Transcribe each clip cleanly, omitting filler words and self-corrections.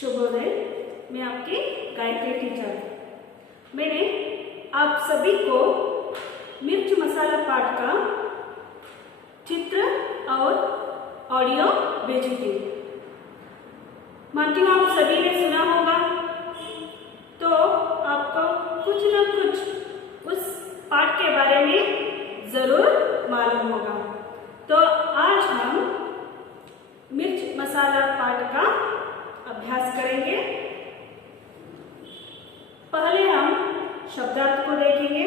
शुभोदय। मैं आपकी गायत्री टीचर। मैंने आप सभी को मिर्च मसाला पाठ का चित्र और ऑडियो भेजी थी। मानती हूँ आप सभी ने सुना होगा, तो आपको कुछ न कुछ उस पाठ के बारे में जरूर मालूम होगा। तो आज हम मिर्च मसाला पाठ का अभ्यास करेंगे। पहले हम शब्दार्थ को देखेंगे।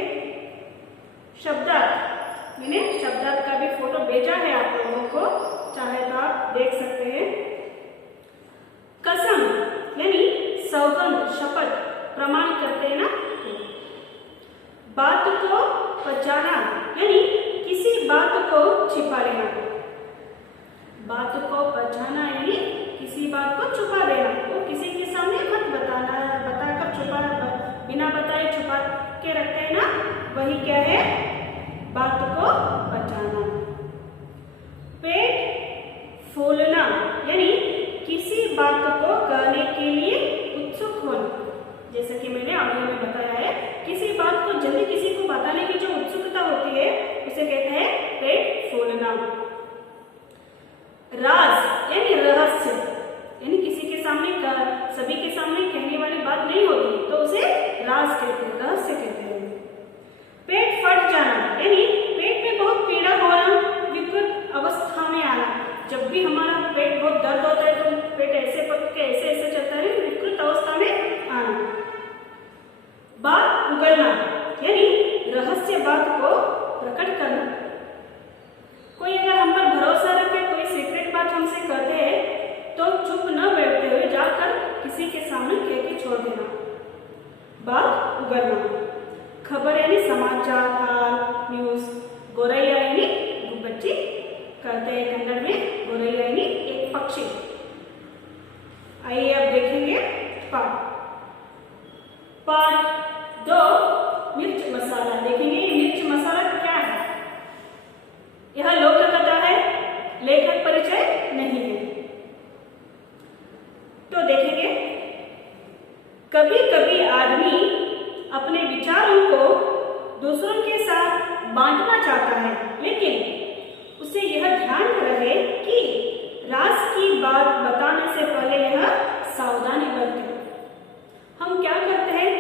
शब्दार्थ मैंने शब्दार्थ का भी फोटो भेजा है आप लोगों को, चाहे तो आप देख सकते हैं। कसम यानी सौगंध, शपथ, प्रमाण करते हैं ना। बात को पचाना यानी किसी बात को छिपा लेना। बात को पचाना यानी किसी बात को छुपा देना। वो किसी के सामने मत बताना, बताकर छुपा, बिना बताए छुपा के रखते हैं ना, वही क्या है? बात को पचाना। पेट फूलना यानी किसी बात को कहने के लिए उत्सुक होना। जैसे कि मैंने ऑडियो में बताया है, किसी बात को जल्दी किसी को बताने की जो उत्सुकता होती है उसे कहते हैं पेट फूलना। राज यानी रहस्य, यानी किसी के सामने सभी के सामने कहने वाली बात नहीं होती तो उसे राज कहते हैं, रहस्य कहते हैं। पेट फट जाना यानी पेट में बहुत पीड़ा होना, विकृत अवस्था में आना। जब भी हमारा पेट बहुत दर्द होता है तो पेट ऐसे पक के ऐसे ऐसे चलता है, विकृत अवस्था में आना। बात उगलना यानी रहस्य बात को प्रकट करना। कोई अगर हम पर भरोसा रखे, कोई सीक्रेट बात हमसे कहते हैं तो चुप न बैठते हुए जाकर किसी के सामने कह के छोड़ देना। बात उगलना। खबर यानी समाचार, हाल, न्यूज। गोरैया यानी गुब्बच्ची, कहते हैं कन्नड़ में। गोरैया यानी एक पक्षी। आइए अब देखेंगे पाठ। पाठ 2 मिर्च मसाला देखेंगे। मिर्च मसाला क्या है? यह लोक कथा है, लेखक परिचय नहीं है। तो देखेंगे, कभी कभी आदमी अपने विचारों को दूसरों के साथ बांटना चाहता है, लेकिन उसे यह ध्यान रहे कि राज की बात बताने से पहले यह सावधानी बरते। हम क्या करते हैं,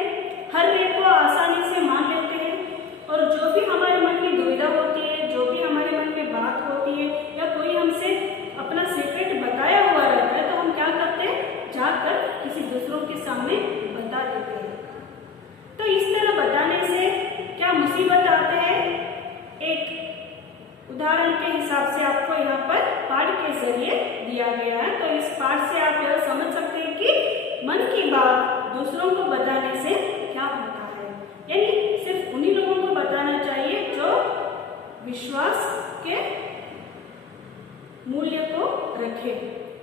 हर एक को आसानी से मान लेते हैं और जो भी हमारे मन में दुविधा होती है, जो भी हमारे मन में बात होती है या कोई हमसे अपना सीक्रेट बताया हुआ रहता है तो हम क्या करते हैं, जाकर किसी दूसरों के सामने बता देते हैं। तो इस तरह बताने से क्या मुसीबत आते हैं, एक उदाहरण के हिसाब से आपको यहाँ पर पाठ के जरिए दिया गया है। तो इस पाठ से आप यह समझ सकते हैं कि मन की बात दूसरों को बताने से क्या होता है। यानी सिर्फ उन्हीं लोगों को बताना चाहिए जो विश्वास के मूल्य को रखे,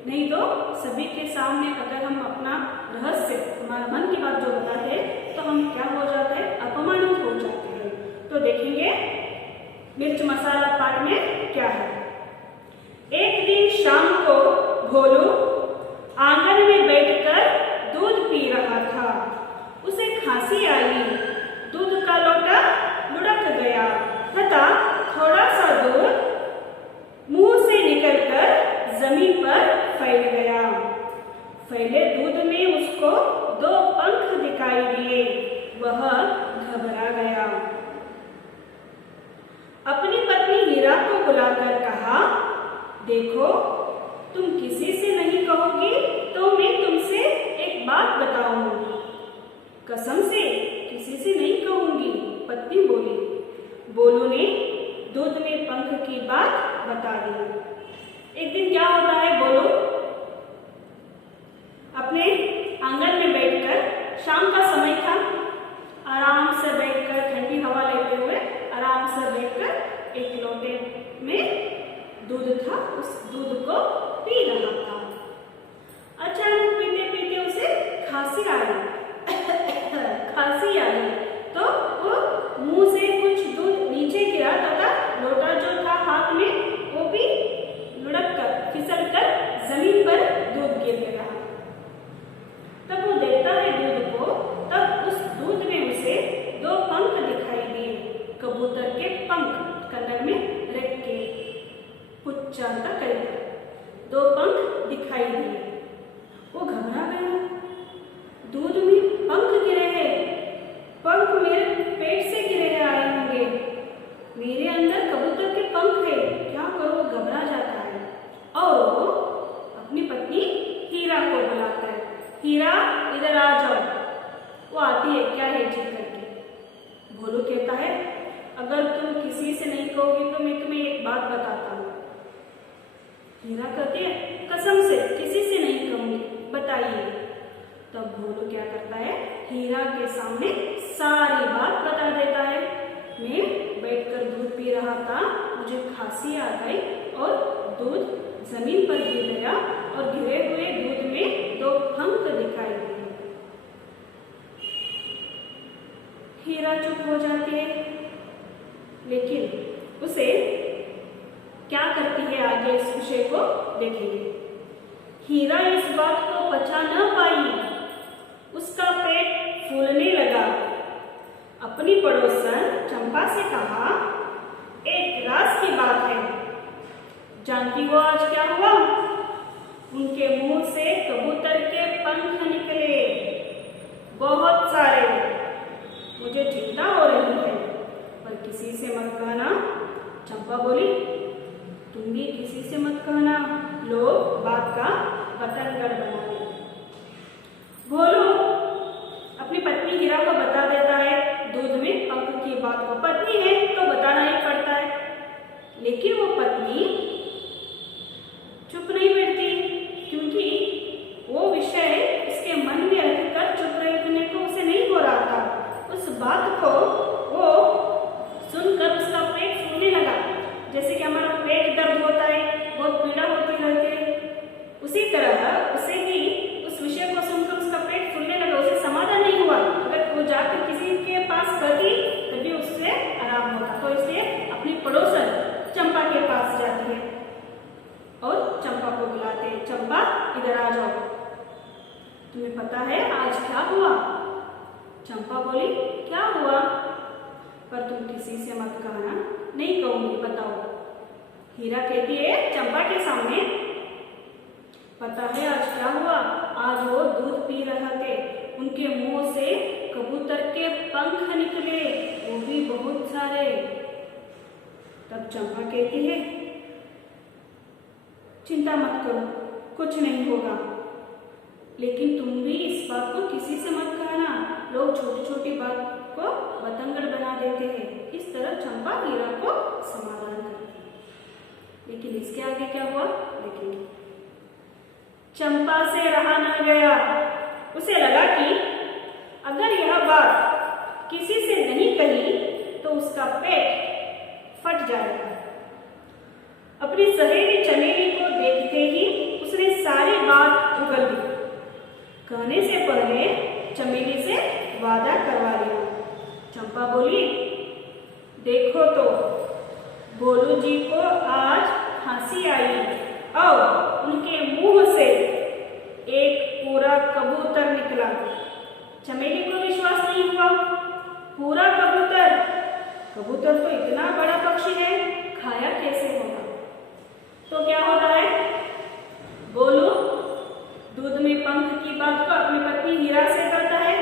नहीं तो सभी के सामने अगर हम अपना रहस्य, हमारा मन की बात जो बताते हैं तो हम क्या हो जाते हैं, अपमानित हो जाते हैं। तो देखेंगे मिर्च मसाला पाठ में क्या है। एक दिन शाम को भोलू आंगन में बैठकर दूध पी रहा था। उसे खांसी आई, दूध का लोटा लुढ़क गया तथा थोड़ा सा दूध मुंह से निकलकर जमीन पर फैल गया। फैले दूध में उसको 2 पंख दिखाई दिए। वह घबरा गया। अपनी पत्नी हीरा को बुलाकर कहा, देखो, तुम किसी से नहीं कहोगी तो मैं तुमसे एक बात बताऊंगी। कसम से किसी से नहीं कहूंगी, पत्नी बोली। बोलू ने दूध में पंख की बात बता दी। एक दिन क्या होता है, बोलू अपने आंगन में बैठकर, शाम का समय था, आराम से बैठकर ठंडी हवा लेते हुए आराम से बैठकर एक लोटे में दूध था, उस दूध को पी रहा था। अचानक पीते पीते उसे खांसी आई। खांसी आई तो वो मुंह से कुछ दूध नीचे गिरा तथा लोटा जो था हाथ में वो भी लुढ़क कर, फिसल कर जमीन अगर तुम किसी से नहीं कहोगी तो मैं तुम्हें एक बात बताता हूँ। हीरा कहती है कसम से किसी से नहीं कहूंगी, बताइए। तब भोलू क्या करता है, हीरा के सामने सारी बात बता देता है। मैं बैठकर दूध पी रहा था, मुझे खांसी आ गई और दूध जमीन पर गिर गया और गिरे हुए दूध में 2 पंख दिखाई दिए। हीरा चुप हो जाती है, लेकिन उसे क्या करती है आगे इस विषय को देखेंगे। हीरा इस बात को पचा न पाई, उसका पेट फूलने लगा। अपनी पड़ोसन चंपा से कहा, एक राज की बात है, जानती हो आज क्या हुआ? उनके मुंह से कबूतर के पंख निकले, बहुत सारे। मुझे चिंता हो रही है, पर किसी से मत कहना। चंपा बोली, तुम भी किसी से मत कहना, लोग बात का बतंगड़ बना दे। भोलू अपनी पत्नी हीरा को बता देता है दूध में पंख की बात को। पत्नी है तो बताना ही पड़ता है, लेकिन वो पत्नी चुप नहीं बैठती, क्योंकि वो विषय उसके मन में रखकर चुप रहने को उसे नहीं हो रहा था। उस बात को वो सुनकर उसका पेट फूलने लगा। जैसे कि हमारा पेट दर्द होता है, बहुत पीड़ा होती रहती है, उसी तरह उसे भी उस विषय को सुनकर उसका पेट फूलने लगा। उसे समाधान नहीं हुआ। अगर वो जाकर किसी के पास कहती तभी उससे आराम होता, तो इसलिए अपनी पड़ोसन चंपा के पास जाती है और चंपा को बुलाते हैं, चंपा इधर आ जाओ, तुम्हें पता है आज क्या हुआ? चंपा बोली, क्या हुआ? पर तुम किसी से मत कहना। नहीं कहूंगी, बताओ। हीरा कहती है चंपा के सामने, पता है आज क्या हुआ? आज वो दूध पी रहे थे, उनके मुंह से कबूतर के पंख निकले, वो भी बहुत सारे। तब चंपा कहती है, चिंता मत करो, कुछ नहीं होगा, लेकिन तुम भी इस बात को किसी से मत कहना। लोग छोटी छोटी बात को बतंगड़ बना देते हैं। इस तरह चंपा हीरा को समाधान करती है। लेकिन इसके आगे क्या हुआ देखेंगे। चंपा से रहा न गया, उसे लगा कि अगर यह बात किसी से नहीं कही तो उसका पेट फट जाएगा। अपनी सहेली चमेली को देखते ही उसने सारी बात उगल दी। कहने से पहले चमेली से वादा करवा लिया। चंपा बोली, देखो तो भोलू जी को आज खांसी आई और उनके मुंह से एक पूरा कबूतर निकला। चमेली को विश्वास नहीं हुआ, पूरा कबूतर? कबूतर तो इतना बड़ा पक्षी है, खाया कैसे होगा? तो क्या होता है, भोलू दूध में पंख की बात को अपनी पत्नी हीरा से करता है।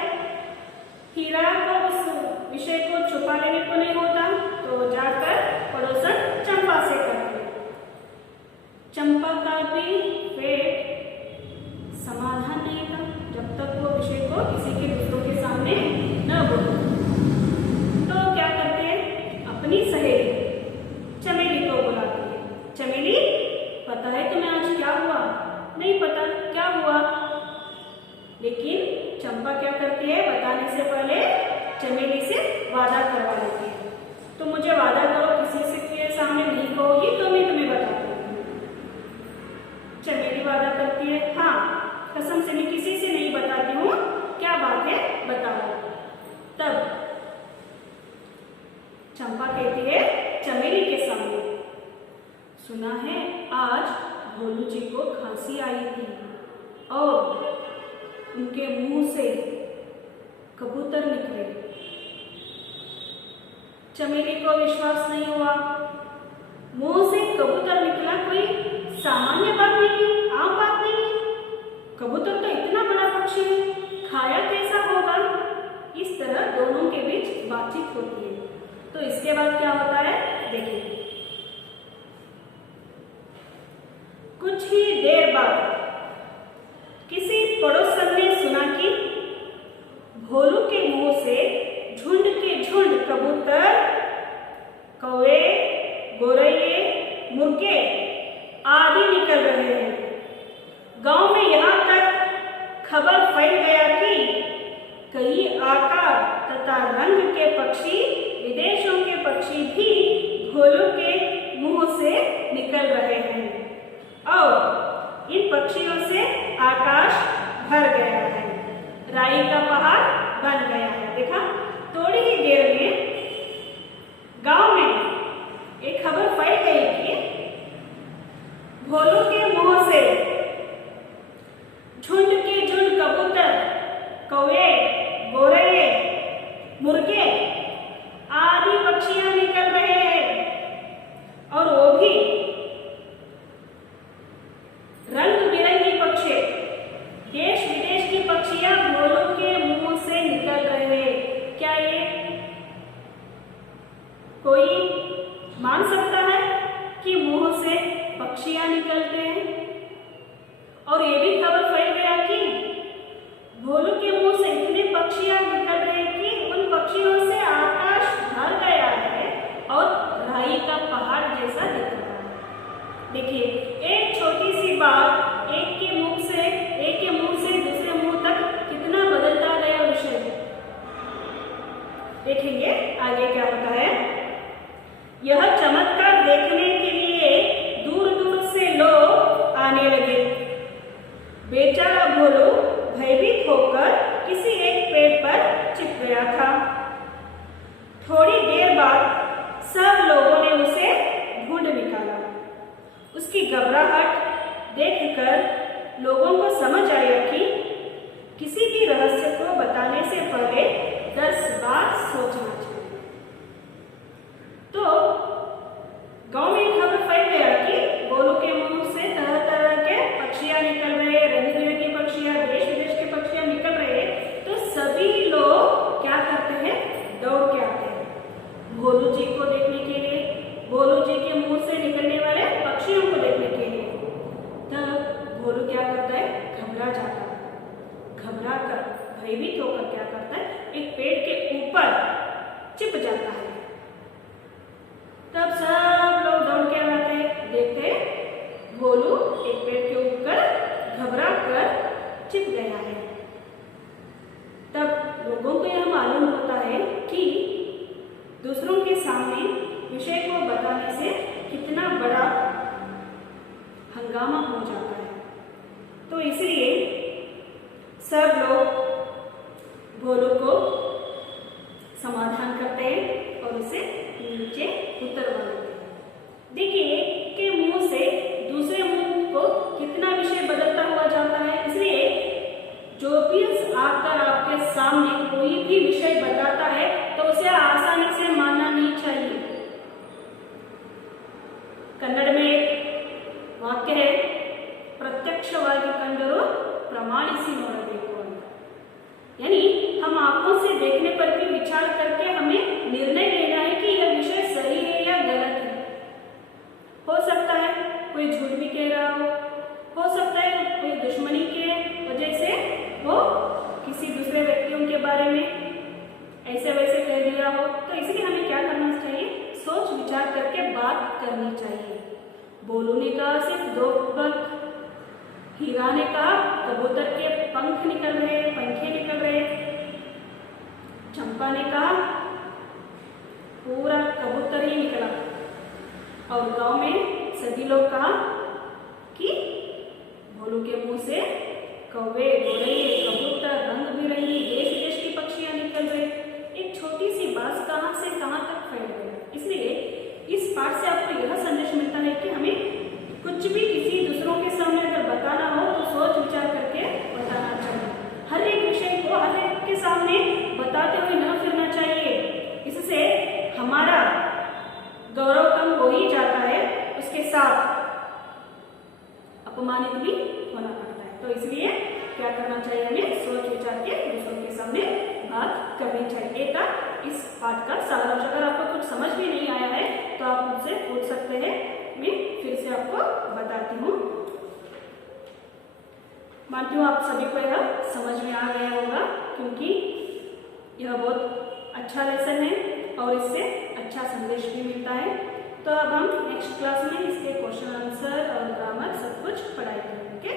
हीरा को उस विषय को छुपा लेने को नहीं होता, तो जाकर पड़ोसन चंपा से करते। चंपा का भी पेट समाधान नहीं था जब तक वो विषय को किसी के दूसरों के सामने न बोले। तो क्या करते हैं, अपनी सहेली चमेली को बुलाती है। चमेली, पता है तुम्हें आज क्या हुआ? नहीं पता, क्या हुआ? लेकिन चंपा क्या करती है, बताने से पहले चमेली से वादा करवा लेती है। तो मुझे वादा करो किसी से के सामने नहीं कहोगी तो मैं तुम्हें बताती हूँ। चमेली वादा करती है, हाँ कसम से मैं किसी से नहीं बताती हूँ, क्या बात है बताओ। तब चंपा कहती है चमेली के सामने, सुना है आज भोलू जी को खांसी आई थी और उनके मुंह से कबूतर निकले। चमेली को विश्वास नहीं हुआ, मुंह से कबूतर निकला कोई सामान्य बात नहीं, आम बात नहीं। कबूतर तो इतना बड़ा पक्षी है, खाया कैसा होगा? इस तरह दोनों के बीच बातचीत होती है। तो इसके बाद क्या होता है देखिए। कुछ ही देर बाद किसी पड़ोसन ने सुना कि भोलू के मुंह से झुंड के झुंड कबूतर भोलों के मुंह से निकल रहे हैं और इन पक्षियों से आकाश भर गया है, राई का पहाड़ बन गया है। देखा, थोड़ी ही देर में गांव में एक खबर फैल गई कि भोलों के मुंह से झुंड के झुंड कबूतर, कौवे, गोरैये, मुर्गे आदि पक्षियां निकल रहे हैं और वो भी रंग बिरंगी पक्षी, देश विदेश की पक्षियां भोलों के मुंह से निकल रहे हैं। क्या ये कोई मान सकता है कि मुंह से पक्षियां निकलते हैं? और ये भी खबर फैल गया कि भोलों के मुंह से इतने पक्षियां निकल रहे हैं कि उन पक्षियों से आकाश भर गया है और राई का पहाड़ जैसा दिख रहा है। देखिए, एक छोटी सी बात एक के मुंह से दूसरे मुंह तक कितना बदलता गया विषय। देखेंगे आगे क्या होता है। यह चमत्कार देखने के लिए दूर दूर से लोग आने लगे। बेचारा भोलू भयभीत होकर किसी एक पेड़ पर छिप गया था। थोड़ी देर बाद सब लोगों ने उसे ढूंढ निकाला। उसकी घबराहट देखकर लोगों को समझ आया कि किसी भी रहस्य को बताने से पहले 10 बार सोचना चाहिए। तो गांव में खबर फैल गया कि भोलू के मुंह से तरह तरह के पक्षियां निकल रहे, रंग बिरंगी पक्षियां, देश विदेश के पक्षियां निकल रहे। तो सभी लोग क्या करते हैं, दौड़ के आते हैं भोलू जी को देखने के लिए, भोलू जी के मुंह से निकलने वाले पक्षियों को देखने के लिए। तब भोलू क्या करता है, घबरा जाता है। घबरा कर भयभीत होकर क्या करता है, एक पेड़ के ऊपर छिप जाता है। तब सब लोग दौड़ के आते हैं, देखते भोलू एक पेड़ के ऊपर घबरा कर छिप गया है। तब लोगों को यह मालूम होता है कि दूसरों के सामने विषय को बताने से कितना बड़ा हंगामा हो जाता है। तो इसलिए सब लोग भोलू को समाधान करते हैं और उसे नीचे उतरवा देते हैं। देखिए, एक के मुंह से दूसरे मुंह को कितना विषय बदलता हुआ जाता है। इसलिए जो भी आकर आपके सामने कोई भी विषय बताता है तो उसे आसानी से मानना नहीं चाहिए। कन्नड़ में एक वाक्य है, प्रत्यक्षವಾಗಿ कंडरू प्रमाणिसी ನೋಡಬೇಕು ಅಂತ। यानी हम आंखों से देखने पर भी विचार करके हमें निर्णय लेना है कि यह विषय सही है या गलत है। हो सकता है कोई झूठ भी कह रहा हो सकता है कोई दुश्मनी के वजह से वो किसी दूसरे व्यक्तियों के बारे में ऐसे वैसे कह दिया हो। तो इसलिए हमें क्या करना चाहिए, सोच विचार करके बात करनी चाहिए। भोलू ने कहा सिर्फ 2 पग, हीरा ने कहा कबूतर के पंखे निकल रहे, चंपा ने कहा पूरा कबूतर ही निकला, और गांव में सभी लोग कहा कि भोलू के मुंह से कौवे, गोरैये, कबूतर, रंग बिरंगी देश विदेश की पक्षियां निकल रहे। एक छोटी सी बात कहां से कहां तक फैल गई। इसलिए इस पाठ से आपको यह संदेश मिलता है कि हमें कुछ भी किसी दूसरों के सामने अगर बताना हो तो सोच विचार करके बताना चाहिए। हर एक विषय को हर एक के सामने बताते हुए न फिरना चाहिए। इससे हमारा गौरव कम हो ही जाता है, उसके साथ अपमानित भी होना पड़ता है। तो इसलिए क्या करना चाहिए, हमें सोच विचार के दूसरों के सामने बात करनी चाहिए। था इस पाठ का सारांश। अगर आपको कुछ समझ में नहीं आया है तो आप मुझसे पूछ सकते हैं, मैं फिर से आपको बताती हूँ। मानती हूँ आप सभी को यह समझ में आ गया होगा, क्योंकि यह बहुत अच्छा लेसन है और इससे अच्छा संदेश भी मिलता है। तो अब हम नेक्स्ट क्लास में इसके क्वेश्चन आंसर और ग्रामर सब कुछ पढ़ाई करेंगे।